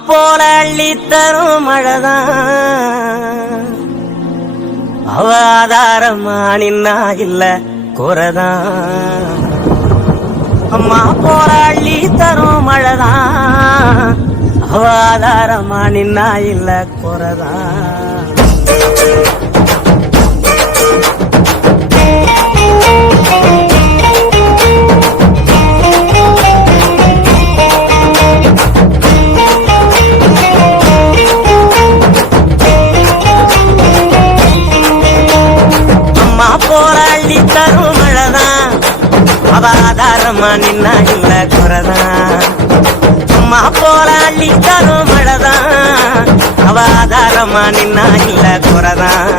போல அள்ளித்தரும் மழைதான் அவ ஆதாரமா நின்னா இல்ல குறதான் அம்மா போல அள்ளித்தரும் மழைதான் அவ ஆதாரமா நின்னா இல்ல குறதான் போராளி தரும் மழைதான் அவ ஆதாரமா நின்னா இல்ல குறதான் அம்மா போராளி தரும் மழைதான் அவ ஆதாரமா நின்னா இல்ல குறதான்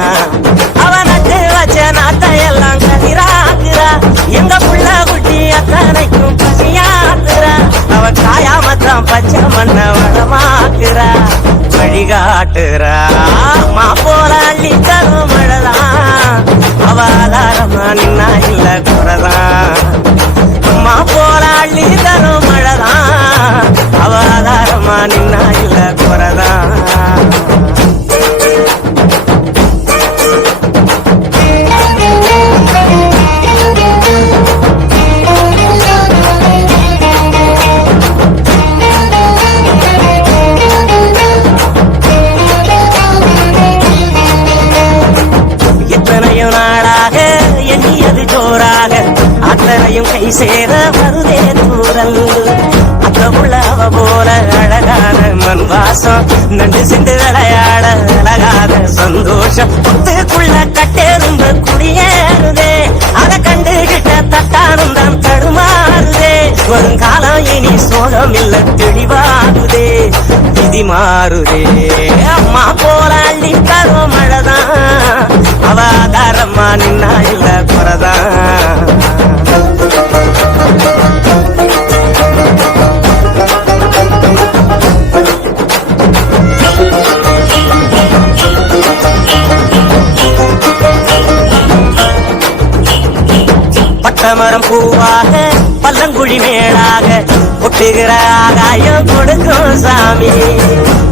அவ நட்டு வச்ச நாட்டையெல்லாம் கதிராக்குறா எங்க புள்ள குட்டி அத்தனைக்கும் பசியாக்குறா அவ காயாமத்தான் பச்சை மண்ண வளமாக்குறா வழிகாட்டுறா அம்மா போராளி தரும் மழைதான் அவ ஆதாரமா நின்னா இல்ல குறதான் அம்மா போராளி தரும் மழைதான் அவ ஆதாரமா நின்னா இல்ல குறதான் நாளாக எண்ணியது ஜோராக அத்தனையும் கை சேர வருதே தூரல் அத்த உள்ளவ போல அழகான மண் வாசம் நண்டு சிந்து விளையாட அழகாத சந்தோஷம் புத்துக்குள்ள கட்டெரும்பு குடியேறுதே அதை கண்டுகிட்ட தட்டாரும் தான் தடுமாறுதே வருங்காலம் இனி சோகம் இல்ல தெளிவாகுதே விதி மாறுதே அம்மா போல அள்ளி தரும் மழைதான் அவ ஆதாரமா நின்னா இல்ல குறதான் பட்டமரம் பூவாக பல்லங்குழி மேலாக ஒட்டுகிற ஆகாயம் கொடுக்கும் சாமி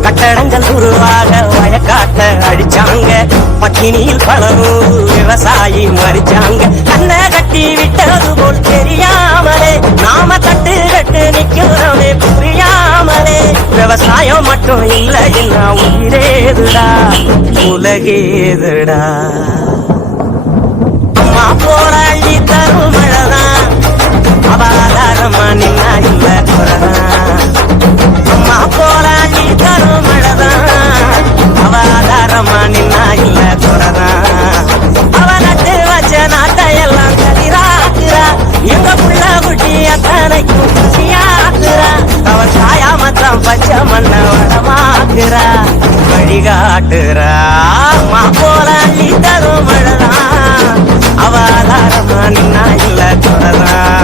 கட்டடங்கள் உருவாக வயக்காட்ட அடிச்சாங்க பட்டினியில் பலரும் விவசாயி மறிச்சாங்க கண்ணை கட்டி விட்டது போல் தெரியாமலே நாம தட்டு கட்டு நிக்கிறோமே புரியாமலே விவசாயம் மட்டும் இல்ல என்ன உயிரேதுடா உலகேதுடா அம்மா போராளி தரும் மழைதான் அவ ஆதாரமா நின்னா இல்ல குறதான் அம்மா போராளி தரும் மழைதான் அவ ஆதாரமா நின்னா இல்ல குறதான் அவ நட்டு வச்ச நாட்டையெல்லாம் கதிராக்குறா எங்க புள்ள குட்டி அத்தனைக்கும் பசியாக்குறா அவ சாயாமத்தான் பச்சை மண்ண வளமாக்குறா வழிகாட்டுறா அம்மா போராளி தரும் மழைதான் அவ ஆதாரமா நின்னா இல்ல குறதான்